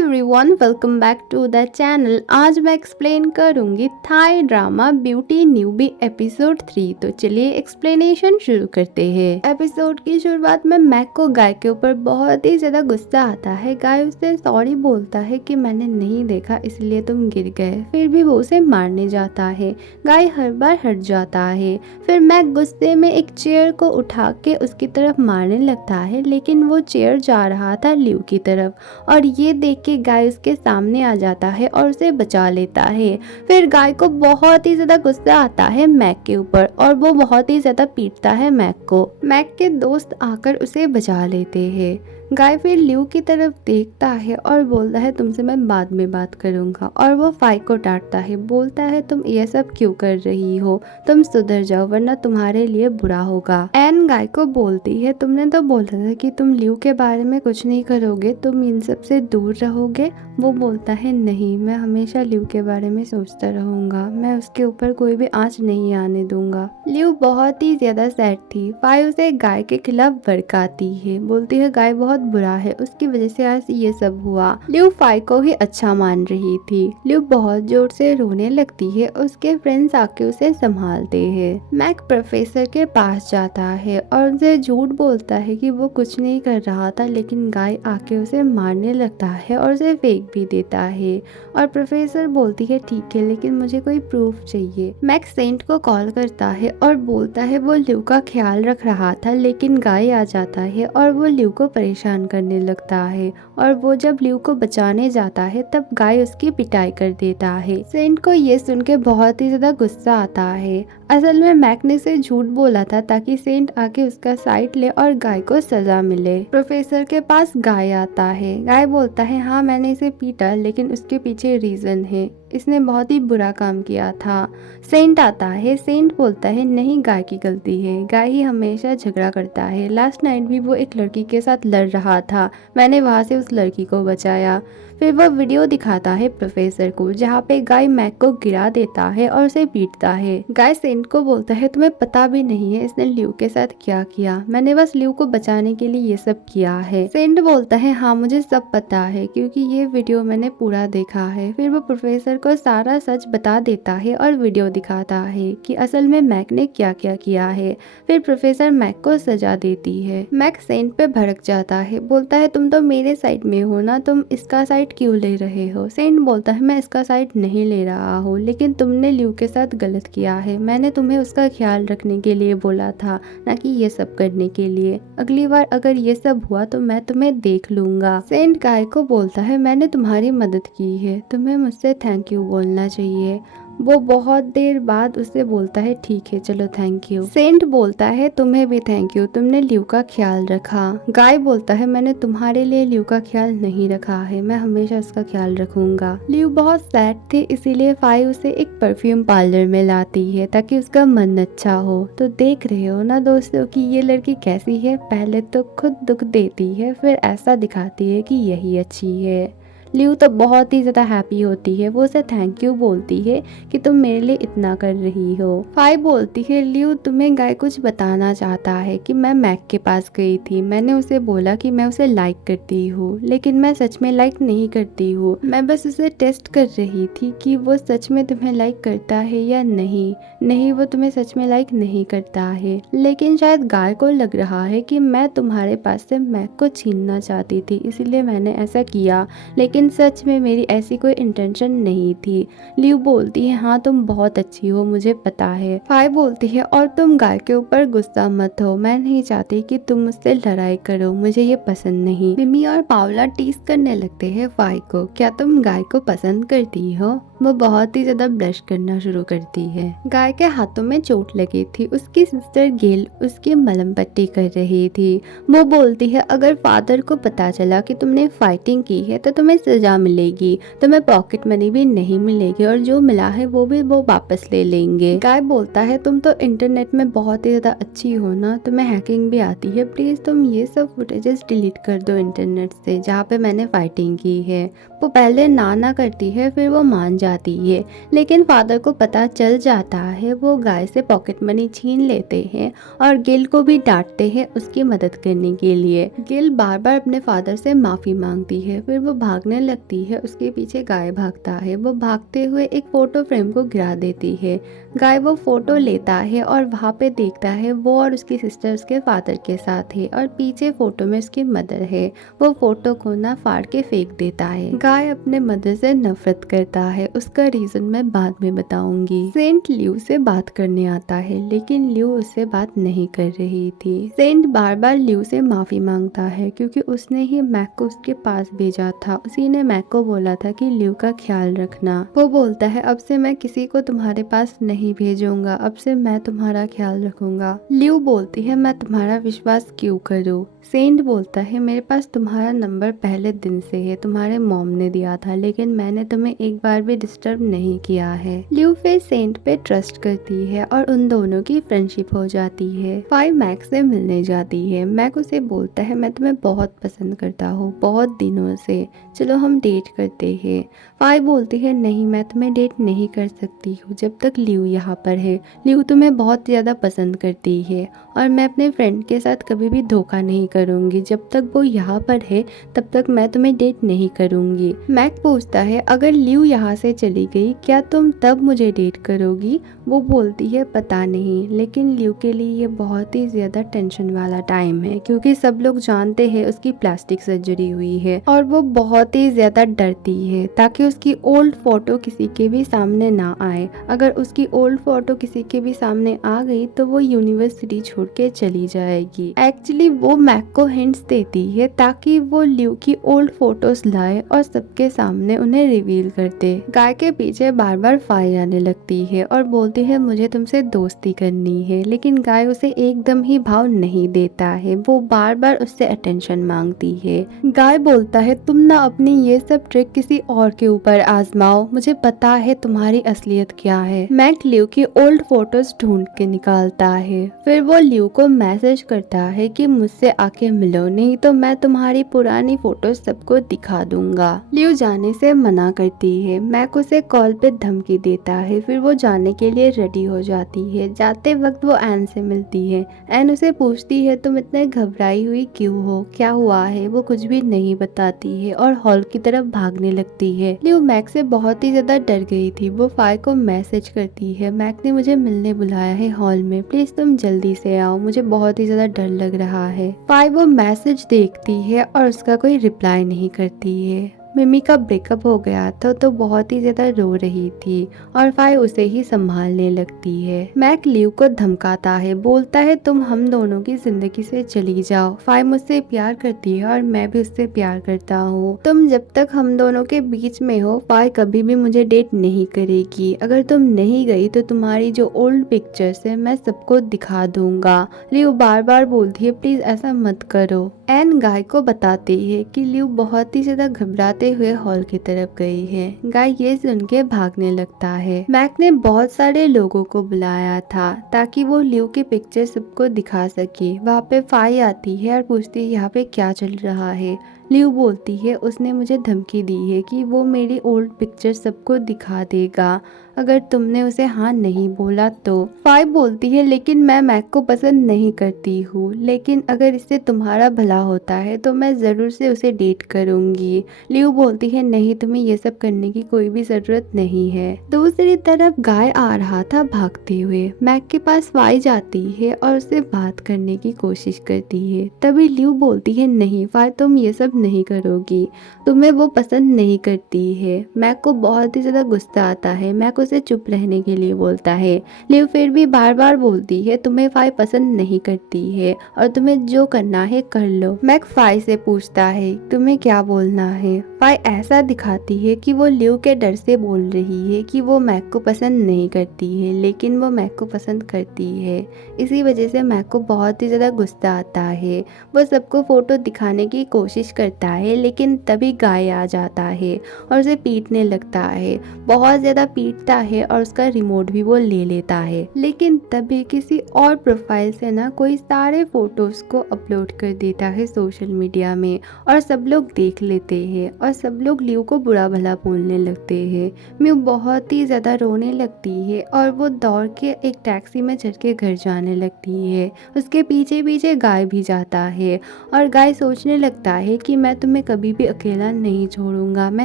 Everyone, welcome back to the channel. आज मैं explain करूंगी Thai drama beauty newbie episode 3। तो चलिए एक्सप्लेनेशन शुरू करते हैं। एपिसोड की शुरुआत में मैक को गाय के ऊपर बहुत ही ज्यादा गुस्सा आता है। गाय उससे सॉरी बोलता है कि मैंने नहीं देखा इसलिए तुम गिर गए। फिर भी वो उसे मारने जाता है। गाय हर बार हट जाता है। फिर मैक गुस्से में एक चेयर को उठा के उसकी तरफ मारने लगता है, लेकिन वो चेयर जा रहा था ल्यू की तरफ और ये देख के गाय उसके सामने आ जाता है और उसे बचा लेता है। फिर गाय को बहुत ही ज्यादा गुस्सा आता है मैक के ऊपर और वो बहुत ही ज्यादा पीटता है मैक को। मैक के दोस्त आकर उसे बचा लेते हैं। गाय फिर ल्यू की तरफ देखता है और बोलता है तुमसे मैं बाद में बात करूंगा, और वो फाई को डांटता है, बोलता है तुम ये सब क्यों कर रही हो, तुम सुधर जाओ वरना तुम्हारे लिए बुरा होगा। एन गाय को बोलती है तुमने तो बोला था कि तुम ल्यू के बारे में कुछ नहीं करोगे, तुम इन सब से दूर रहोगे। वो बोलता है नहीं, मैं हमेशा ल्यू के बारे में सोचता रहूंगा, मैं उसके ऊपर कोई भी आंच नहीं आने दूंगा। ल्यू बहुत ही ज्यादा सैड थी। फाई उसे गाय के खिलाफ भड़काती है, बोलती है गाय बहुत बुरा है, उसकी वजह से आज ये सब हुआ। ल्यू फाई को ही अच्छा मान रही थी। ल्यू बहुत जोर से रोने लगती है। उसके फ्रेंड्स आके उसे संभालते हैं। मैक प्रोफेसर के पास जाता है और उनसे झूठ बोलता है कि वो कुछ नहीं कर रहा था, लेकिन गाय आके उसे मारने लगता है और उसे फेंक भी देता है। और प्रोफेसर बोलती है ठीक है, लेकिन मुझे कोई प्रूफ चाहिए। मैक सेंट को कॉल करता है और बोलता है वो ल्यू का ख्याल रख रहा था, लेकिन गाय आ जाता है और वो ल्यू को परेशान करने लगता है। और वो जब ल्यू को बचाने जाता है तब गाय उसकी पिटाई कर देता है। सेंट को ये सुन के बहुत ही ज्यादा गुस्सा आता है। असल में मैक ने से झूठ बोला था ताकि सेंट आके उसका साइड ले और गाय को सजा मिले। प्रोफेसर के पास गाय आता है। गाय बोलता है हाँ मैंने इसे पीटा, लेकिन उसके पीछे रीजन है, इसने बहुत ही बुरा काम किया था। सेंट आता है। सेंट बोलता है नहीं गाय की गलती है, गाय ही हमेशा झगड़ा करता है, लास्ट नाइट भी वो एक लड़की के साथ लड़ रहा था, मैंने वहां से उस लड़की को बचाया। फिर वो वीडियो दिखाता है प्रोफेसर को जहाँ पे गाय मैक को गिरा देता है और उसे पीटता है। गाय सेंट को बोलता है तुम्हें पता भी नहीं है इसने ल्यू के साथ क्या किया, मैंने बस ल्यू को बचाने के लिए ये सब किया है। सेंट बोलता है हाँ मुझे सब पता है क्योंकि ये वीडियो मैंने पूरा देखा है। फिर वो प्रोफेसर को सारा सच बता देता है और वीडियो दिखाता है कि असल में मैक ने क्या क्या किया है। फिर प्रोफेसर मैक को सजा देती है। मैक सेंट पे भड़क जाता है, बोलता है तुम तो मेरे साइड में हो ना, तुम इसका साइड क्यों ले रहे हो। सेंट बोलता है मैं इसका साइड नहीं ले रहा हूँ, लेकिन तुमने ल्यू के साथ गलत किया है, मैंने तुम्हें उसका ख्याल रखने के लिए बोला था, ना कि ये सब करने के लिए। अगली बार अगर ये सब हुआ तो मैं तुम्हें देख लूंगा। सेंट गाय को बोलता है मैंने तुम्हारी मदद की है, तुम्हें मुझसे थैंक यू बोलना चाहिए। वो बहुत देर बाद उससे बोलता है ठीक है चलो थैंक यू। सेंट बोलता है तुम्हें भी थैंक यू, तुमने ल्यू का ख्याल रखा। गाय बोलता है मैंने तुम्हारे लिए ल्यू का ख्याल नहीं रखा है, मैं हमेशा उसका ख्याल रखूंगा। ल्यू बहुत सैड थे, इसीलिए फाई उसे एक परफ्यूम पार्लर में लाती है ताकि उसका मन अच्छा हो। तो देख रहे हो ना दोस्तों कि ये लड़की कैसी है, पहले तो खुद दुख देती है फिर ऐसा दिखाती है कि यही अच्छी है। ल्यू तो बहुत ही ज्यादा हैप्पी होती है। वो उसे थैंक यू बोलती है कि तुम मेरे लिए इतना कर रही हो। फाई बोलती है ल्यू तुम्हें गाय कुछ बताना चाहता है कि मैं मैक के पास गई थी, मैंने उसे बोला कि मैं उसे लाइक करती हूँ, लेकिन मैं सच में लाइक नहीं करती हूँ, मैं बस उसे टेस्ट कर रही थी कि वो सच में तुम्हें लाइक करता है या नहीं। नहीं वो तुम्हें सच में लाइक नहीं करता है, लेकिन शायद गाय को लग रहा है कि मैं तुम्हारे पास से मैक को छीनना चाहती थी, इसीलिए मैंने ऐसा किया, लेकिन सच में मेरी ऐसी कोई इंटेंशन नहीं थी। ल्यू बोलती है हाँ तुम बहुत अच्छी हो, मुझे पता है। फाई बोलती है और तुम गाय के ऊपर गुस्सा मत हो, मैं नहीं चाहती कि तुम मुझसे लड़ाई करो, मुझे ये पसंद नहीं। मिमी और पावला टीज करने लगते हैं फाई को, क्या तुम गाय को पसंद करती हो। वो बहुत ही ज्यादा ब्लश करना शुरू करती है। गाय के हाथों में चोट लगी थी, उसकी सिस्टर गेल उसकी मलहम पट्टी कर रही थी। वो बोलती है अगर फादर को पता चला कि तुमने फाइटिंग की है तो तुम्हें सजा मिलेगी, तुम्हें पॉकेट मनी भी नहीं मिलेगी और जो मिला है वो भी वो वापस ले लेंगे। गाय बोलता है तुम तो इंटरनेट में बहुत ही ज्यादा अच्छी हो ना, तुम्हें हैकिंग भी आती है, प्लीज तुम ये सब फुटेजेस डिलीट कर दो इंटरनेट से जहाँ पे मैंने फाइटिंग की है। वो पहले ना करती है फिर वो मान जाती है, लेकिन फादर को पता चल जाता है। वो गाय से पॉकेट मनी छीन लेते हैं और गिल को भी डांटते हैं उसकी मदद करने के लिए। गिल बार बार अपने फादर से माफी मांगती है, फिर वो भागने लगती है। उसके पीछे गाय भागता है। वो भागते हुए एक फोटो फ्रेम को गिरा देती है। गाय वो फोटो लेता है और वहाँ पे देखता है वो और उसकी सिस्टर उसके फादर के साथ है और पीछे फोटो में उसकी मदर है। वो फोटो को ना फाड़ के फेंक देता है। गाय अपने मदर से नफरत करता है। उसका रीजन मैं बाद में बताऊंगी। सेंट ल्यू से बात करने आता है, लेकिन ल्यू उससे बात नहीं कर रही थी। सेंट बार बार ल्यू से माफी मांगता है क्योंकि उसने ही मैक को उसके पास भेजा था। उसी ने मैक को बोला था कि ल्यू का ख्याल रखना। वो बोलता है अब से मैं किसी को तुम्हारे पास नहीं भेजूंगा, अब से मैं तुम्हारा ख्याल रखूंगा। ल्यू बोलती है मैं तुम्हारा विश्वास क्यों करूँ। सेंट बोलता है मेरे पास तुम्हारा नंबर पहले दिन से है, तुम्हारे मॉम ने दिया था, लेकिन मैंने तुम्हें एक बार भी डिस्टर्ब नहीं किया है। ल्यू फिर सेंट पे ट्रस्ट करती है और उन दोनों की फ्रेंडशिप हो जाती है। फाई मैक से मिलने जाती है। मैक उसे बोलता है मैं तुम्हें बहुत पसंद करता हूँ, बहुत दिनों से, चलो हम डेट करते हैं। फाई बोलती है नहीं, मैं तुम्हें डेट नहीं कर सकती हूँ जब तक ल्यू यहाँ पर है। ल्यू तुम्हें बहुत ज्यादा पसंद करती है और मैं अपने फ्रेंड के साथ कभी भी धोखा नहीं करूंगी। जब तक वो यहाँ पर है तब तक मैं तुम्हें डेट नहीं करूंगी। मैक पूछता है अगर ल्यू यहाँ से चली गई क्या तुम तब मुझे डेट करोगी। वो बोलती है पता नहीं, लेकिन ल्यू के लिए ये बहुत ही ज्यादा टेंशन वाला टाइम है क्योंकि सब लोग जानते हैं उसकी प्लास्टिक सर्जरी हुई है और वो बहुत ही ज्यादा डरती है ताकि उसकी ओल्ड फोटो किसी के भी सामने ना आए। अगर उसकी ओल्ड फोटो किसी के भी सामने आ गई तो वो यूनिवर्सिटी छोड़ के चली जाएगी। एक्चुअली वो मैक को हिंट्स देती है ताकि वो ल्यू की ओल्ड फोटोज लाए और सबके सामने उन्हें रिवील कर दे। गाय के पीछे बार बार फाई आने लगती है और बोलती है मुझे तुमसे दोस्ती करनी है, लेकिन गाय उसे एकदम ही भाव नहीं देता है। वो बार बार उससे अटेंशन मांगती है। गाय बोलता है तुम ना अपनी ये सब ट्रिक किसी और के ऊपर आजमाओ, मुझे पता है तुम्हारी असलियत क्या है। मैक ल्यू की ओल्ड फोटोज ढूंढ के निकालता है। फिर वो ल्यू को मैसेज करता है कि मुझसे आके मिलो, नहीं तो मैं तुम्हारी पुरानी फोटोज सबको दिखा दूंगा। ल्यू जाने से मना करती है। मैक उसे कॉल पे धमकी देता है। फिर वो जाने के लिए रेडी हो जाती है। जाते वक्त वो एन से मिलती है। एन उसे पूछती है तुम इतने घबराई हुई क्यों हो, क्या हुआ है। वो कुछ भी नहीं बताती है और हॉल की तरफ भागने लगती है। ल्यू मैक से बहुत ही ज्यादा डर गई थी। वो फाई को मैसेज करती है मैक ने मुझे मिलने बुलाया है हॉल में, प्लीज तुम जल्दी से आओ, मुझे बहुत ही ज्यादा डर लग रहा है। फाई वो मैसेज देखती है और उसका कोई रिप्लाई नहीं करती है। मिमी का ब्रेकअप हो गया था तो बहुत ही ज्यादा रो रही थी और फाई उसे ही संभालने लगती है। मैक ल्यू को धमकाता है, बोलता है तुम हम दोनों की जिंदगी से चली जाओ। फाई मुझसे प्यार करती है और मैं भी उससे प्यार करता हूँ। तुम जब तक हम दोनों के बीच में हो फाई कभी भी मुझे डेट नहीं करेगी। अगर तुम नहीं गई तो तुम्हारी जो ओल्ड पिक्चर्स है मैं सबको दिखा दूंगा। ल्यू बार बार बोलती है प्लीज ऐसा मत करो। एन गाय को बताती है कि ल्यू बहुत ही ज्यादा घबराते हुए हॉल की तरफ गई है। गाय ये सुन के भागने लगता है। मैक ने बहुत सारे लोगों को बुलाया था ताकि वो ल्यू की पिक्चर सबको दिखा सके। वहाँ पे फाई आती है और पूछती है यहाँ पे क्या चल रहा है। ल्यू बोलती है उसने मुझे धमकी दी है कि वो मेरी ओल्ड पिक्चर सबको दिखा देगा अगर तुमने उसे हाँ नहीं बोला तो। फाई बोलती है लेकिन मैं मैक को पसंद नहीं करती हूँ, लेकिन अगर इससे तुम्हारा भला होता है तो मैं जरूर से उसे डेट करूंगी। ल्यू बोलती है नहीं, तुम्हें ये सब करने की कोई भी जरूरत नहीं है। दूसरी तरफ गाय आ रहा था भागते हुए। मैक के पास फाई जाती है और उससे बात करने की कोशिश करती है। तभी ल्यू बोलती है नहीं फाई तुम ये सब नहीं करोगी, तुम्हें वो पसंद नहीं करती है। मैक को बहुत ही ज्यादा गुस्सा आता है। मैक उसे चुप रहने के लिए बोलता है। ल्यू फिर भी बार बार बोलती है तुम्हें फाई पसंद नहीं करती है और तुम्हें जो करना है कर लो। मैक फाई से पूछता है तुम्हें क्या बोलना है। फाई ऐसा दिखाती है कि वो ल्यू के डर से बोल रही है कि वो मैक को पसंद नहीं करती है, लेकिन वो मैक को पसंद करती है। इसी वजह से मैक को बहुत ही ज्यादा गुस्सा आता है। वो सबको फोटो दिखाने की कोशिश करता है, लेकिन तभी गाय आ जाता है और उसे पीटने लगता है। बहुत ज्यादा पीटता है और उसका रिमोट भी वो ले लेता है। लेकिन तभी किसी और प्रोफाइल से ना कोई सारे फोटोज को अपलोड कर देता है सोशल मीडिया में और सब लोग देख लेते हैं और सब लोग लियो को बुरा भला बोलने लगते हैं। म्यू बहुत ही ज़्यादा रोने लगती है और वो दौड़ के एक टैक्सी में चढ़ के घर जाने लगती है। उसके पीछे पीछे गाय भी जाता है और गाय सोचने लगता है कि मैं तुम्हें कभी भी अकेला नहीं छोड़ूंगा, मैं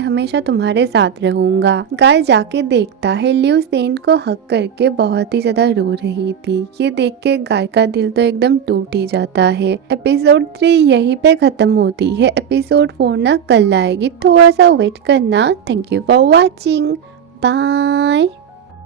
हमेशा तुम्हारे साथ रहूंगा। गाय जाके देखता है लियो सेन को हक करके बहुत ही ज्यादा रो रही थी। ये देख के गाय का दिल तो एकदम टूट ही जाता है। एपिसोड 3 यहीं पे खत्म होती है। एपिसोड 4 ना कल आएगी, थोड़ा सा वेट करना। Thank you for watching, bye.